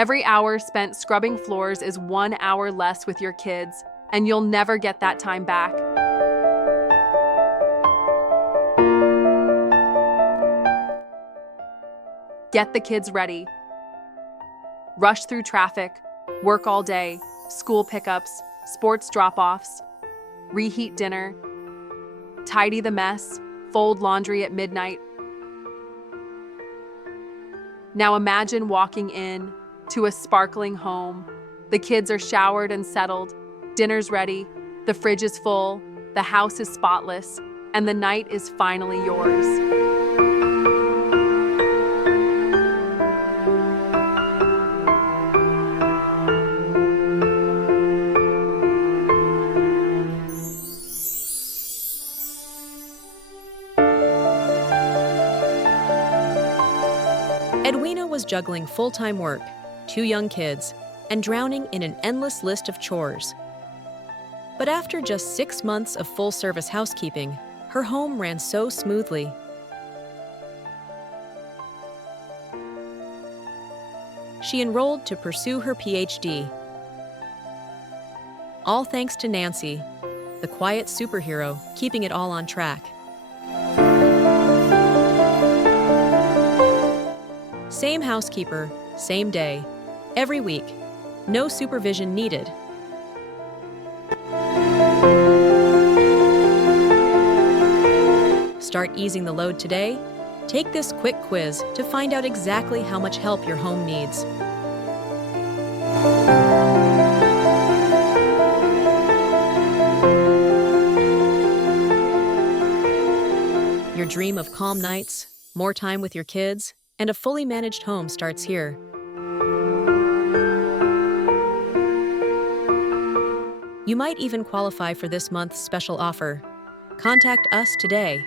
Every hour spent scrubbing floors is 1 hour less with your kids, and you'll never get that time back. Get the kids ready. Rush through traffic, work all day, school pickups, sports drop-offs, reheat dinner, tidy the mess, fold laundry at midnight. Now imagine walking in to a sparkling home. The kids are showered and settled, dinner's ready, the fridge is full, the house is spotless, and the night is finally yours. Edwina was juggling full-time work, 2 young kids, and drowning in an endless list of chores. But after just 6 months of full-service housekeeping, her home ran so smoothly. She enrolled to pursue her PhD. All thanks to Nancy, the quiet superhero keeping it all on track. Same housekeeper, same day, every week. No supervision needed. Start easing the load today? Take this quick quiz to find out exactly how much help your home needs. Your dream of calm nights, more time with your kids, and a fully managed home starts here. You might even qualify for this month's special offer. Contact us today.